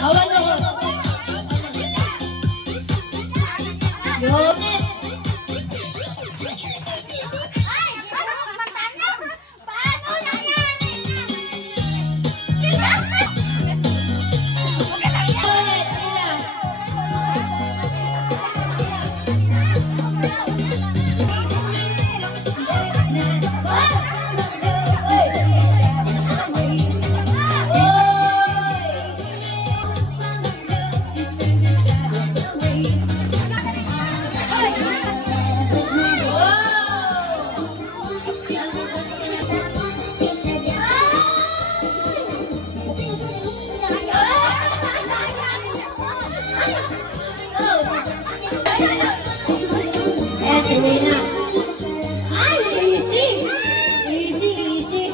Bawal na ko. Yun. Serena. Ay, easy. Easy, easy.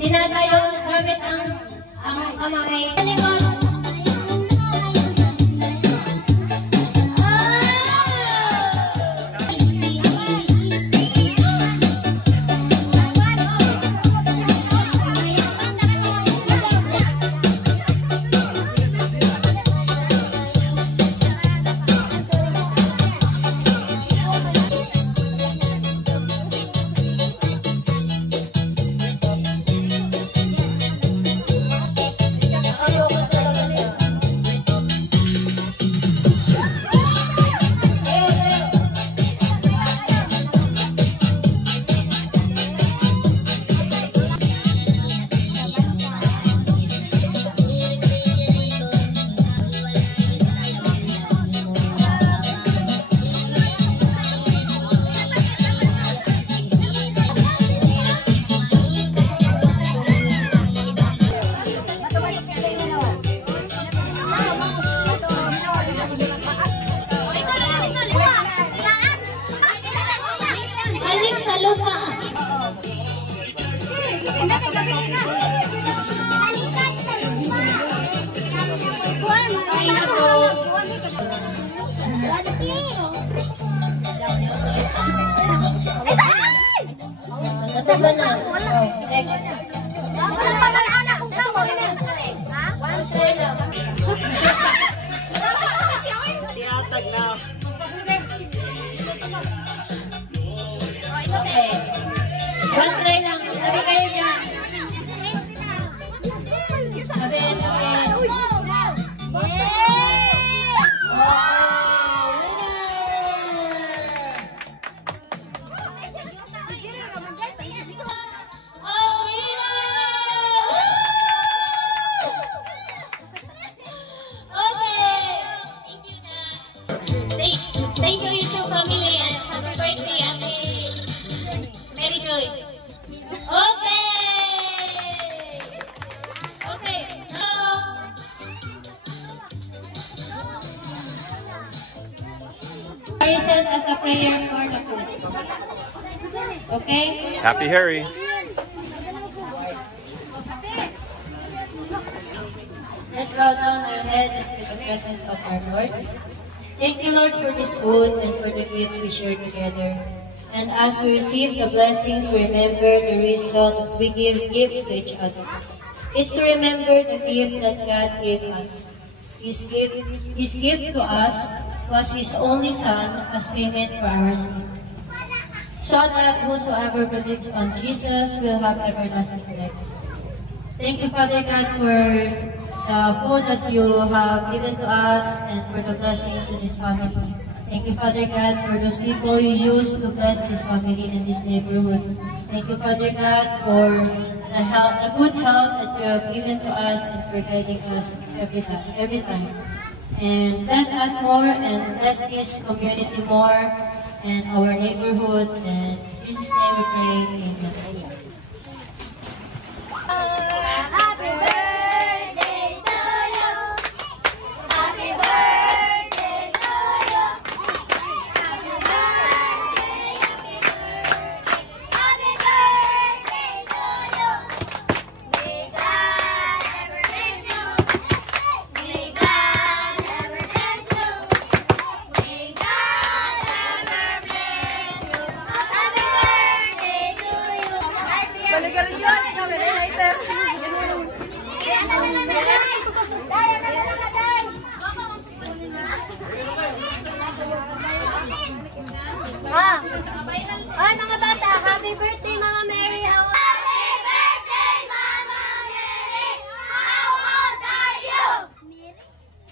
Sinatayo gamit ang kamay. Sa likod. Lupa. Nataba na. Next. Okay. One try lang. Sabi kayo niya. Sabi. Thank you, YouTube family, and happy birthday, Ate Mary Joyce. Okay. Okay. Now, Harry sent us a prayer for the food. Okay. Happy Harry. Let's bow down our head into the presence of our Lord. Thank you, Lord, for this food and for the gifts we share together. And as we receive the blessings, remember the reason we give gifts to each other. It's to remember the gift that God gave us. His gift to us was His only Son as payment for our sin. So that whosoever believes on Jesus will have everlasting life. Thank you, Father God, for the food that you have given to us and for the blessing to this family. Thank you, Father God, for those people you use to bless this family and this neighborhood. Thank you, Father God, for the good health that you have given to us and for guiding us every time. And bless us more and bless this community more and our neighborhood. And in Jesus' name we pray. Amen. Happy birthday to you. Happy birthday to you. Happy birthday, happy birthday to you. May God ever bless you. May God ever bless you. May God ever bless you. Happy birthday to you. Balikan yun, ikaw na later. Ay, mga bata, happy birthday, Mama Mary. Happy birthday, Mama Mary. How old are you?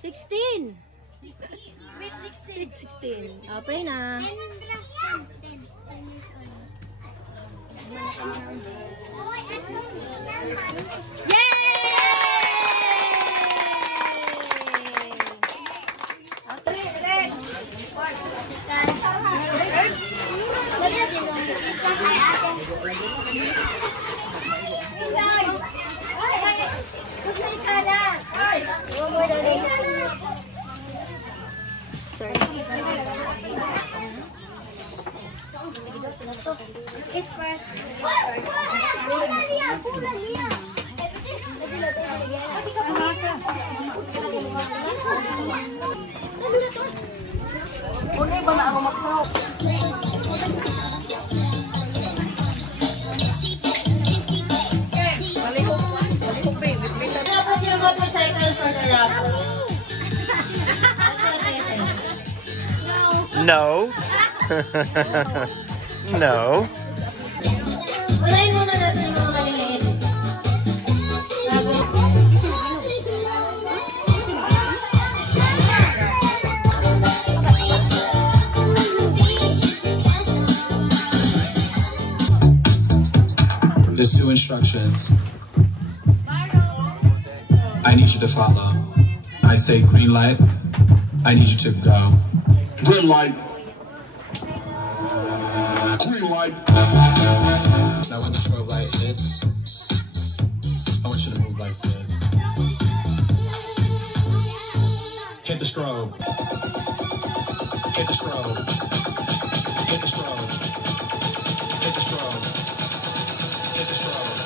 16. Sweet 16. 16. Pray na. Dapat yung motorcycle for the raffle. That's what they say. No. No. Unahin muna natin yung mga maliliit. Bago. There's two instructions I need you to follow. I say green light, I need you to go. Red light. Green light. Now when the strobe light hits, I want you to move like this. Hit the strobe. Hit the strobe. Hit the strobe. Hit the strobe. Hit the strobe.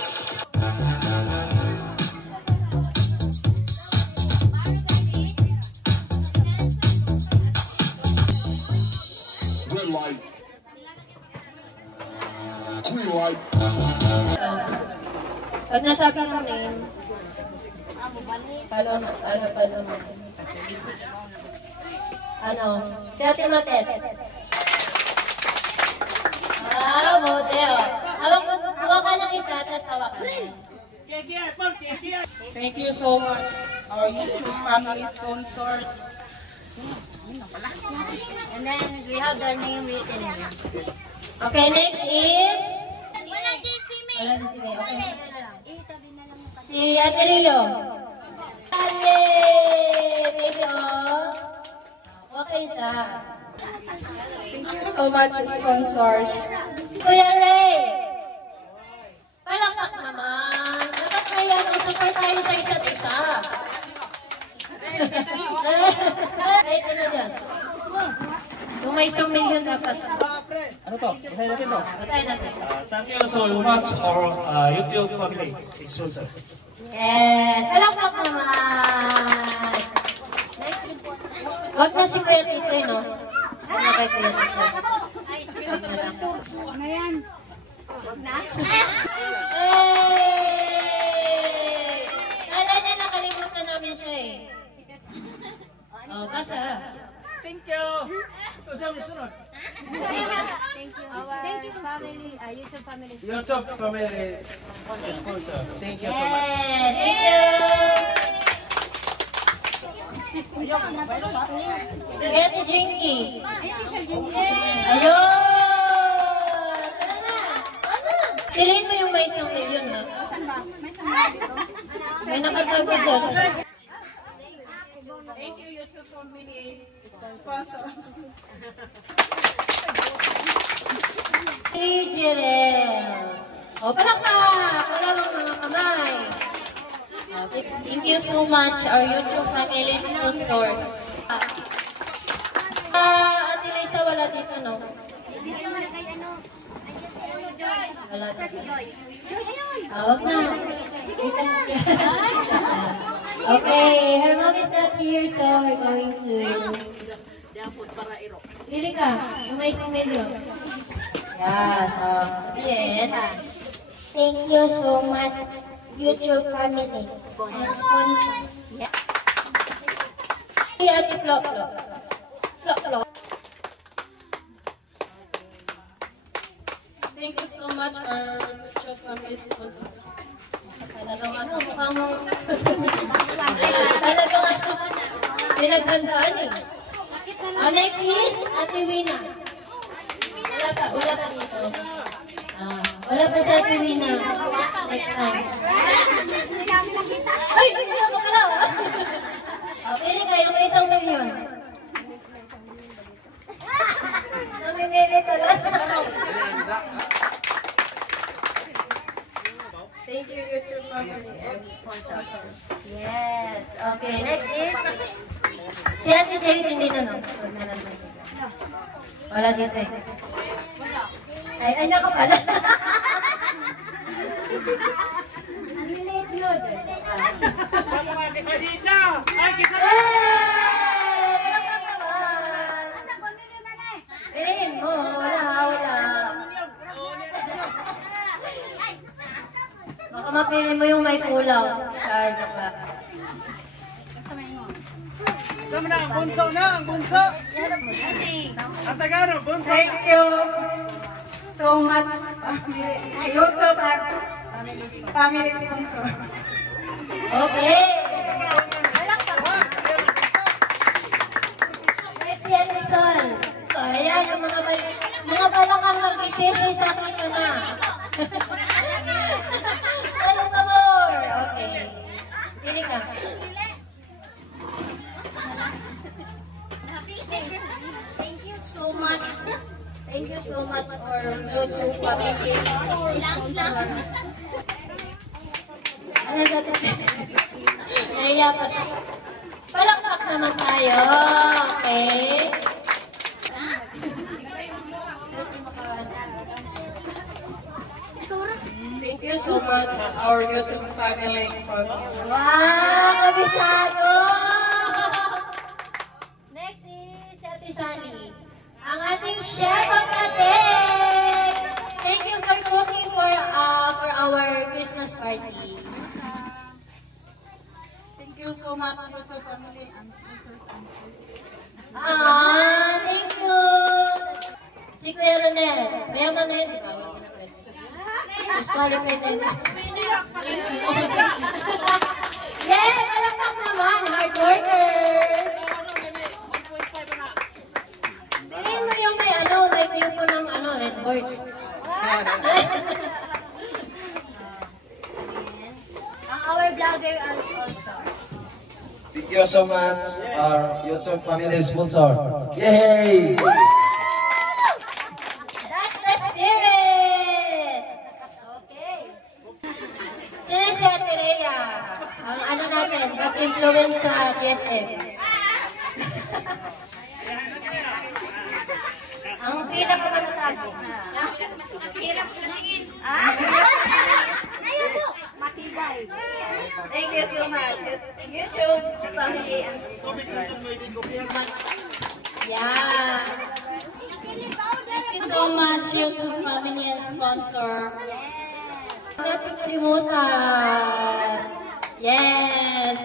Red light. Green light. Pag nasabi ng name, follow. Ano? Si Ate Matet. Bote, oh. Hawak ka ng isa, tapos hawak ka. Thank you so much, our YouTube family sponsors. And then, we have their name written here. Okay, next is... Wala din si May. Wala din si May. Okay, si Ate Rio. Baby, oh. Okay, isa. Thank you so much, sponsors. Si Kuya Ray. Palakpak naman. Dapat kaya support tayo sa isa't isa. Wait, ano dyan? Kung may 1 million dapat. Ano to? Basahin natin to. Basahin natin. Thank you so much for YouTube family. It's sponsor. Yes! Palakpak naman! Next. Wag na si Kuya Titoy, no? Wag na kay Kuya Titoy. Wag na lang. Ano yan? Wag na? Hey! Kala niya nakalimutan namin siya eh. Oh, basa. Thank you. Thank you. Thank you, family. YouTube family. YouTube family sponsor. Thank you so much. Yes! Thank you! Kaya Ate Jinky. Ayun! Tara na! Ano? Silihin mo yung may 1 million, ha? May nakatago doon. Thank you, YouTube family sponsors. Hey, Jirel. O, palakpak! Wala bang mga kamay. Okay. Thank you so much, our YouTube family sponsors. Ate Lisa, wala dito, no? Wala dito. Wag na. Okay, her mom is not here, so we're going to... Pili ka, yung may isang medyo. Yan, sabihin. Thank you so much, YouTube family. Sponsor. Yeah. Hey, Ate Flo. Thank you so much, our YouTube family sponsors. Talagang ano, mukhang mo... Talagang ano, pinaghandaan eh. Next is Ate Wina. Wala pa dito. Wala pa si Ate Wina. Next time. Ay! Wala pa pala. Pili kayo, may 1 milyon. Namimili talaga. Thank you, YouTube family and sponsors. Yes. Okay, next is... Si Ate Jerit hindi na, no? Huwag na lang. Wala dito eh. Ay, naka pala. Ang liit yun. Palakpak naman. Piliin mo. Wala. Baka mapili mo yung may kulaw. Char, baka. Sama na, ang bunso na, ang bunso. Ang Tagalog, bunso. Thank you so much, YouTube family sponsor. Okay. Next si Ate Sol. Ayan, yung mga balakang mag-isip sa akin na. Ano pa more? Okay. Pili ka. Thank you so much. Thank you so much for YouTube family. Ano dito? Nahiya pa siya. Palakpak naman tayo. Okay. Thank you so much, our YouTube family sponsors. Wow! Kabisado! Next is si Ate Sally. Ang ating chef of the day! Thank you for cooking for our Christmas party. Thank you so much, YouTube family and sponsors. Thank you! Si Kuya Ronel. Mayaman na yun, di ba? Huwag na pwede. Disqualified na yun. Yes! Palakpak naman! Hard worker! Tingin mo yung may view po ng red horse. Our vlogger also. Thank you so much, our YouTube family sponsor. Yay! That's the spirit! Okay. Sino si Ate Rhea? Ang ano natin, mag-influence sa TSM. Ang pinakamatatag. Thank you so much, YouTube family and sponsors. Yeah. Thank you so much, YouTube family and sponsor. Huwag natin kalimutan. Yes.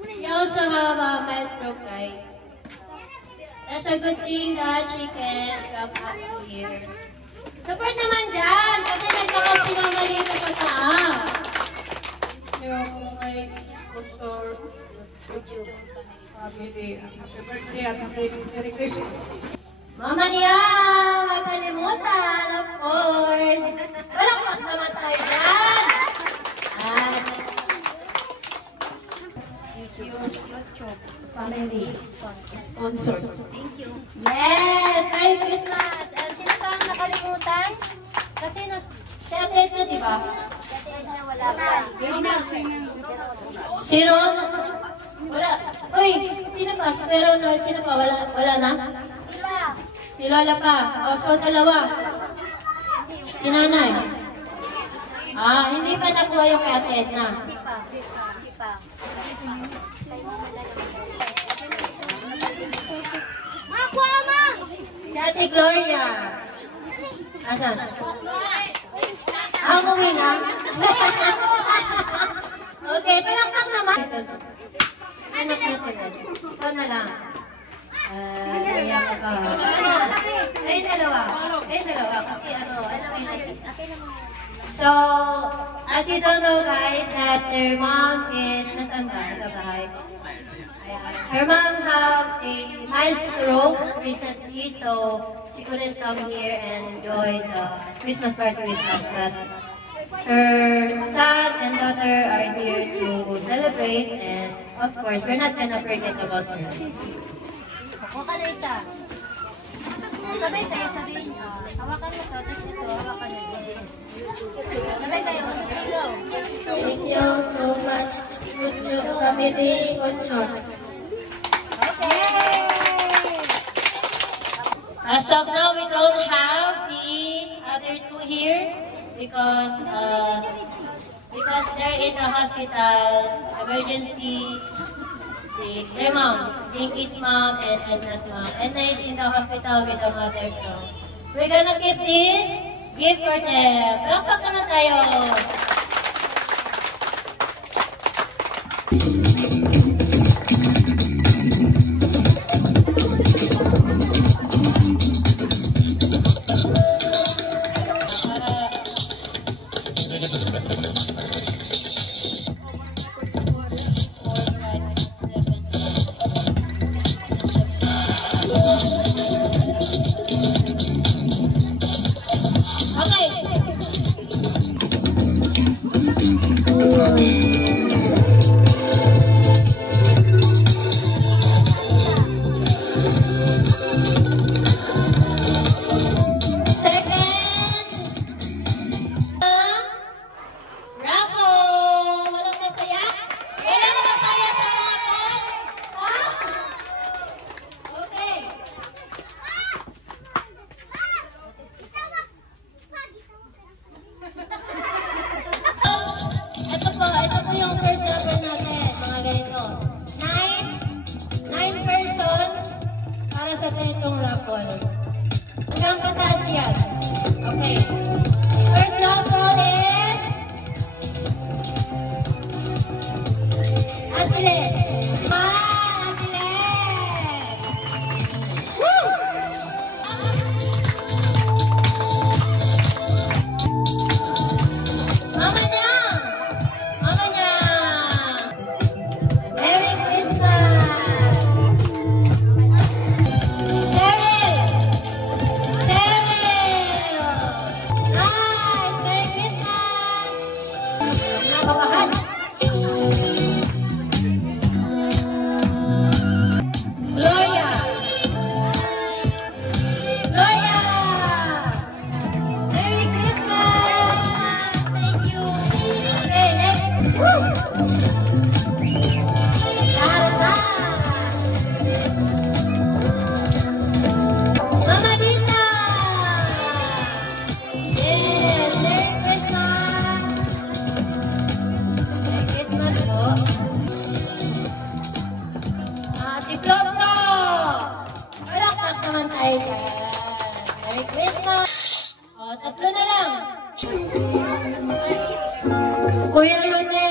We also have a milestone, guys. That's a good thing that she can come up here. Support naman dyan! Kasi nagkakas si Mama Lisa pa taas. Yung kay sponsor YouTube family. Happy birthday at Merry Christmas. Mama niya! Huwag kalimutan, of course. Palakpak naman tayo dyan. At family sponsor. Thank you. Yes! Merry Christmas! And sino pa ang nakalimutan? Kasi Si Ate Edna, di ba? wala pa. Si Ron? Wala. Uy, sino pa? Si Peron, sino pa? Wala na? Sila. Si Lola pa. O, so dalawa. Si Nanay. Hindi pa nakuha yung kay Ate Edna. Hindi pa. Makuha ma! Si Ate Gloria. Asan? Umuwi na? Okay, palakpak naman. Ito. Anak natin. Ito na lang. Ayan ka pa. Ayun dalawa. Kasi ano kayo natin. So, as you don't know guys, that their mom is, nasaan ba? Sa bahay. Her mom have a mild stroke recently, so she couldn't come here and enjoy the Christmas party with us. But her son and daughter are here to celebrate, and of course, we're not gonna forget about her. Huwag ka na isa. Sabay tayo sabihin. Hawakan mo to, tapos ito, hawakan mo din. Sabay tayo, mag-slow. Thank you so much, YouTube family sponsor. As of now, we don't have the other two here because they're in the hospital, emergency. Their mom, Jinky's mom and Edna's mom. Edna is in the hospital with the mother, so we're gonna keep this gift for them. Palakpak naman tayo. Ito po yung first number natin, mga ganito. 9 person para sa ganitong raffle. Hanggang pataas yan. Okay. First raffle is Asilet. Asilet! Woo! Mama niya! Mama niya! Merry Christmas! Cheryl! Cheryl! Nice! Merry Christmas! Nakakabahan! Gloria! Gloria! Merry Christmas! Thank you! Okay, next! Woo! Mama Lisa! Yes! Merry Christmas! Merry Christmas po! Si Plopto! Palakpak naman tayo dyan! Merry Christmas! Tatlo na lang! Kuya Lunel!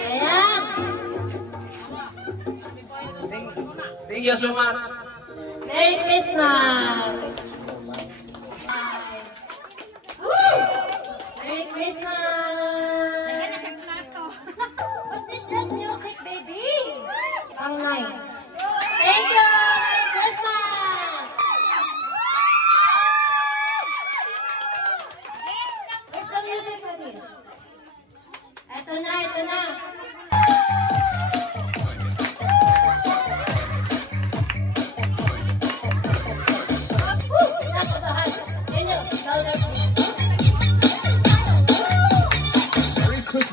Ayan! Thank you so much. Merry Christmas! Woo! Merry Christmas! What is that music, baby? Ang night. Thank you! Merry Christmas! Where's the music, Adil? Eto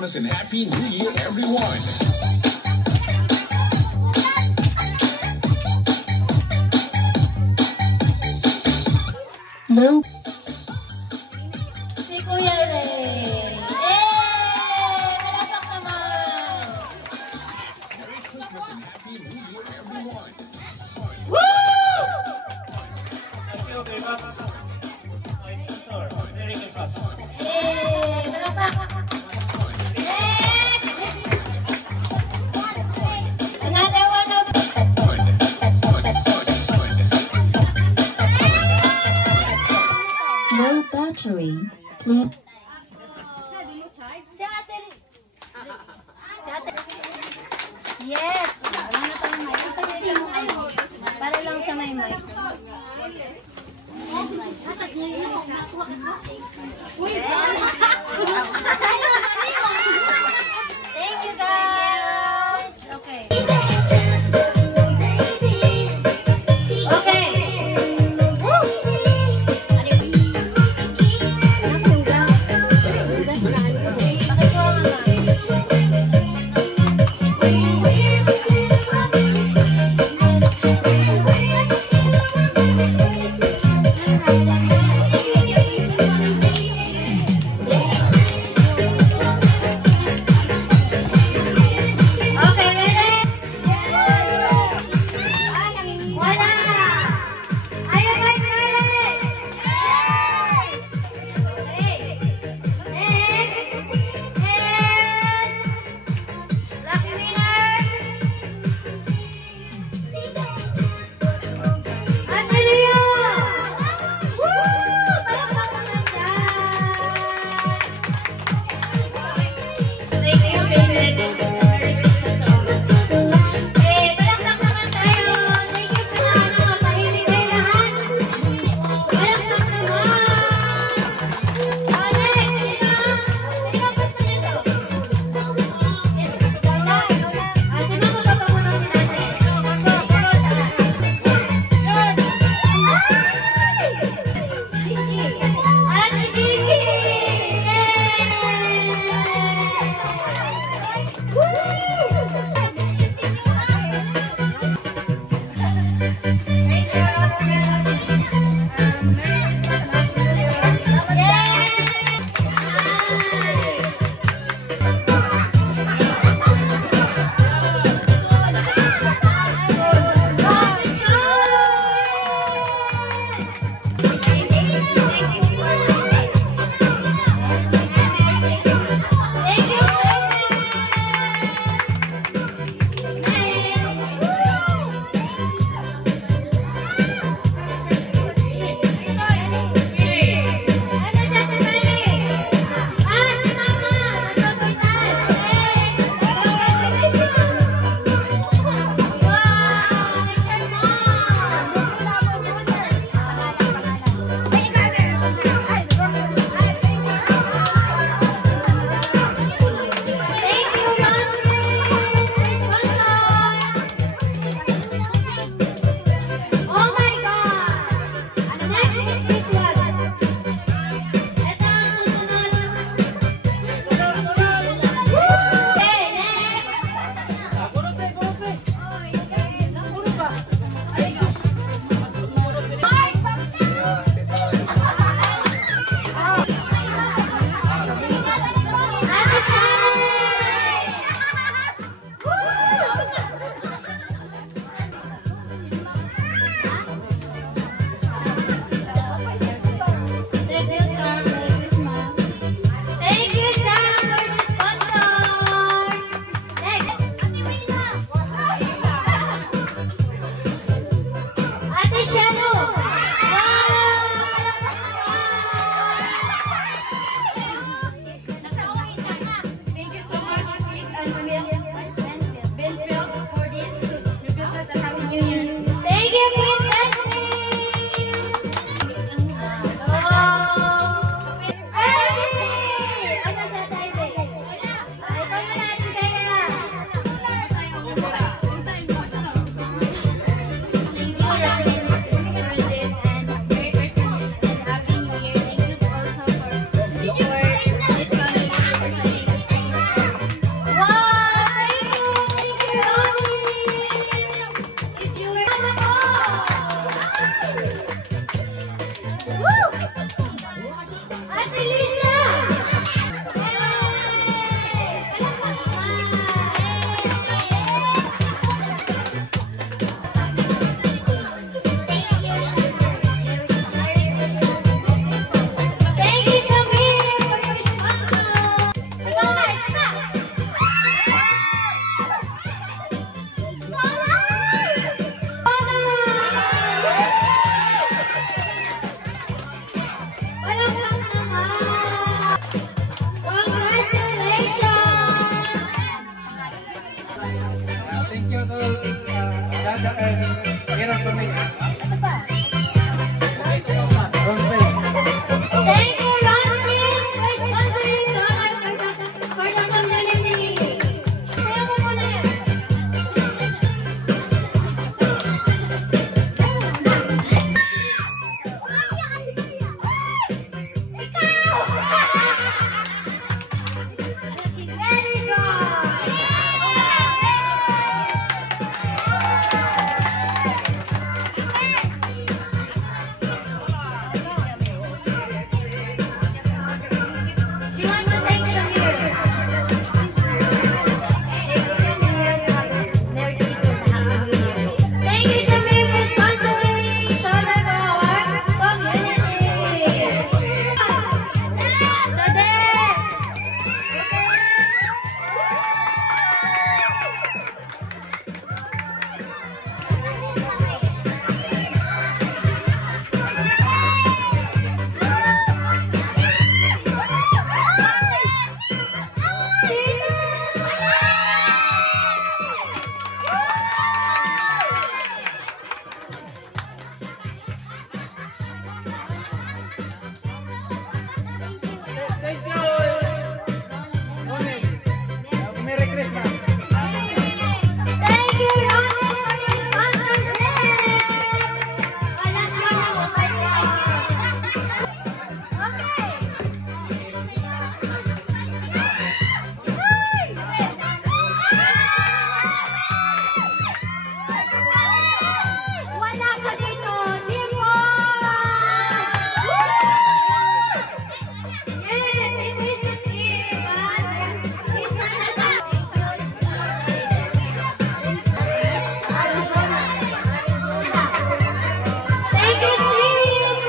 Christmas and Happy New Year, everyone. Ma'am, Si Kuya Ray. Talapak naman. Merry Christmas and Happy New Year, everyone. Thank you very much. My sponsor. Merry Christmas. Talapak. Another one of no battery. Please. Si ate. Si ate. Yes! Wala na tayong mic. Para lang sa may mic. Thank you guys! Okay. Okay. Woo! Pakikuha nga. Thank you to Dada and Hirang Pamilya. Ito pa. Ron Faith. Thank you, Ron Prince, for sponsoring Solar for the community. Kaya mo muna yan. Very good. She wants to thank Shamir. Thank you, Shamir, for sponsoring Shoulder for our community. Thank you. Ronnie. Merry Christmas. Thank you, Ronnie, for your sponsorship. Wala siya na mo kayo. Wala siya dito, Jimbo! Yes, he isn't here, but he's Thank you, Steve,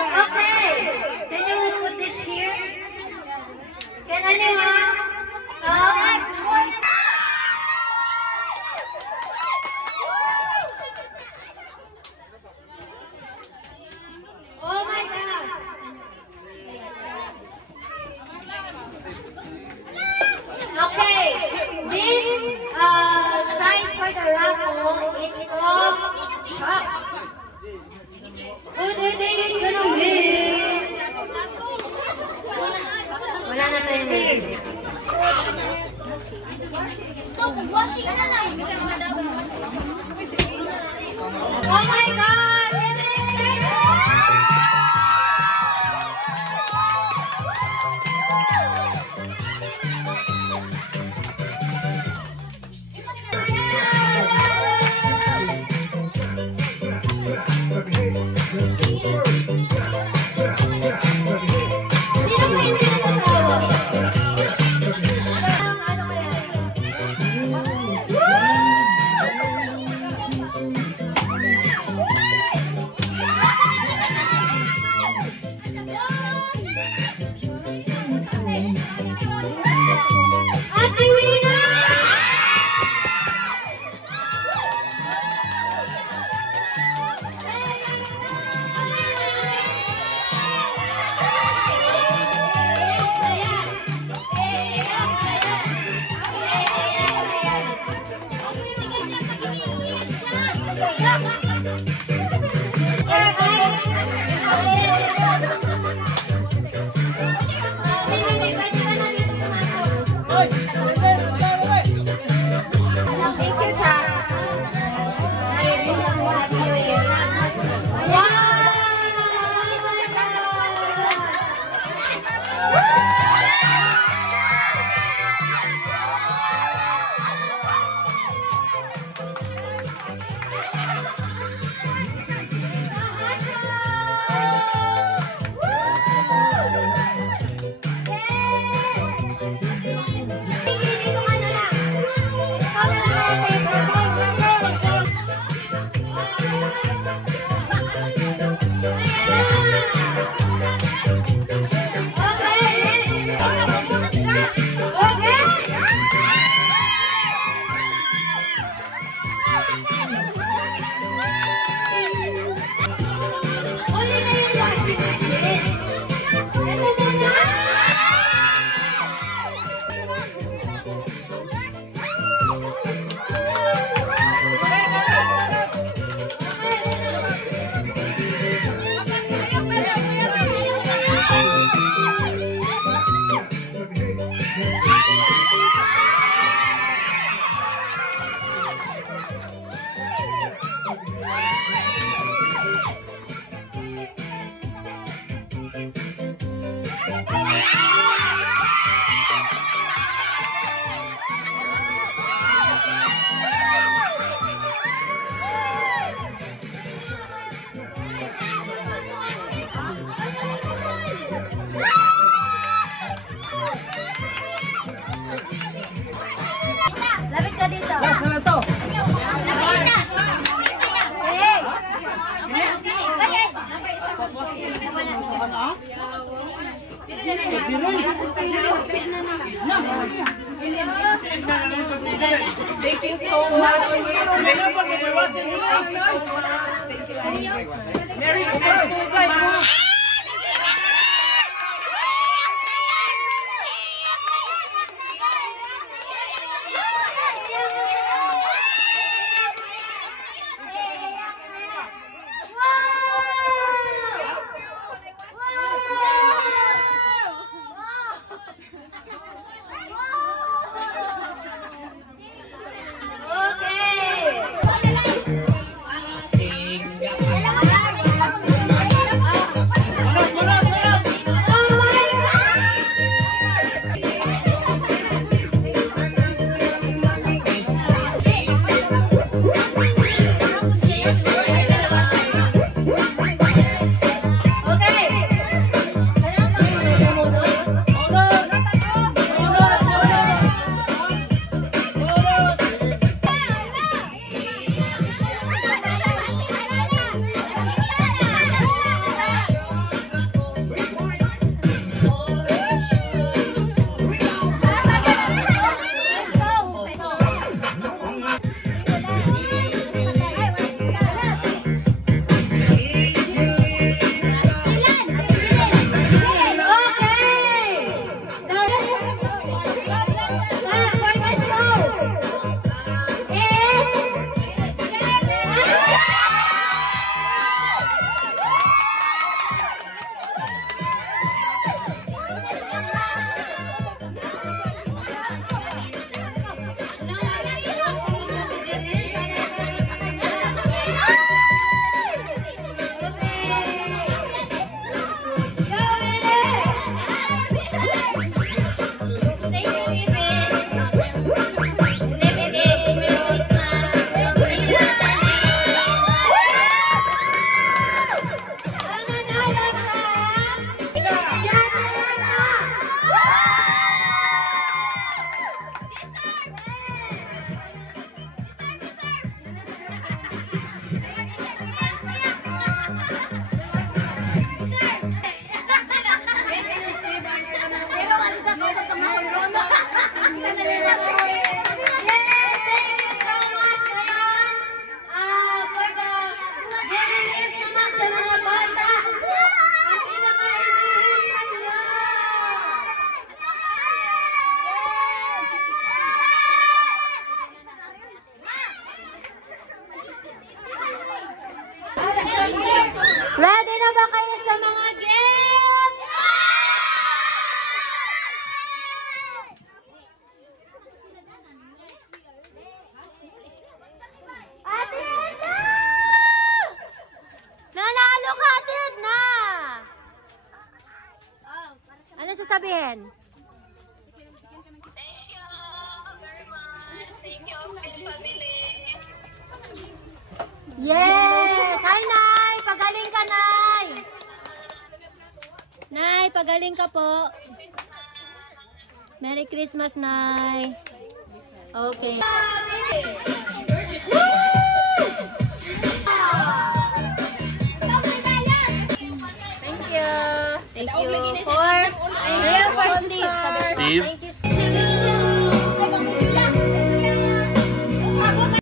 Okay, can you put this here? Can anyone help? Oh my God! Okay, this prize for the raffle is from Shop. Who do you think is gonna win? Wala na tayong music. Stop washing ka na lang. Oh my God! I'm excited! Sino ba hindi natatawa? Ano kaya? Ate Wina! Merry Christmas! Ready na ba kayo sa mga gifts? Ate Edna! Nanalo ka, Ate Edna! Ano sasabihin? Yes! Hi, Nay! Pagaling ka, Nay! Nay, pagaling ka po. Merry Christmas, Nay. Okay. Thank you. Thank you for Steve. Steve? Thank you